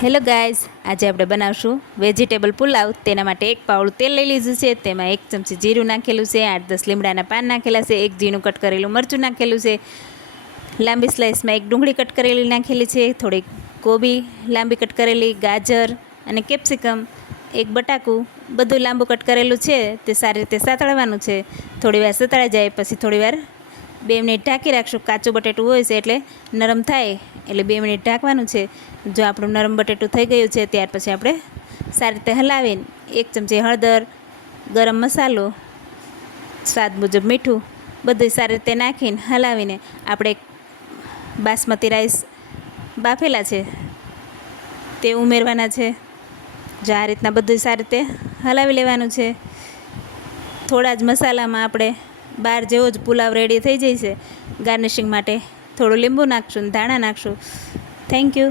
Hello guys, આજે આપણે બનાવશું વેજીટેબલ પુલાવ। તેના માટે એક પાવડું તેલ લઈ લીધું છે, તેમાં 1 ચમચી જીરું નાખેલું છે, 8-10 લીમડાના પાન નાખેલા છે, 1 ઝીણું કટ કરેલું મરચું નાખેલું છે, લાંબી સ્લાઇસમાં 1 ડુંગળી કટ કરેલી નાખેલી છે, થોડી કોબી લાંબી કટ કરેલી, ગાજર અને કેપ્સિકમ, 1 બટાકું બધું લાંબુ કટ કરેલું છે। તે સારી રીતે સાતળવાનું છે। થોડીવાર સતળાઈ જાય પછી થોડીવાર 2 મિનિટ ઢાંકી રાખશું। કાચું બટેટું હોય છે એટલે નરમ થાય એટલે 2 મિનિટ ઢાંકવાનું છે। જો આપણું નરમ બટેટું થઈ ગયું છે ત્યાર પછી આપણે સારી રીતે હલાવીને 1 ચમચી હળદર, ગરમ મસાલો, સ્વાદ મુજબ મીઠું બધું સારી રીતે નાખીને હલાવીને આપણે બાસમતી રાઈસ બાફેલા છે તે ઉમેરવાના છે। જો આ રીતના બધું સારી રીતે હલાવી લેવાનું છે। થોડા જ મસાલામાં આપણે બાર જેવો જ પુલાવ રેડી થઈ જાય છે। ગાર્નિશિંગ માટે થોડું લીંબુ નાખશું, ધાણા નાખશું। Thank you.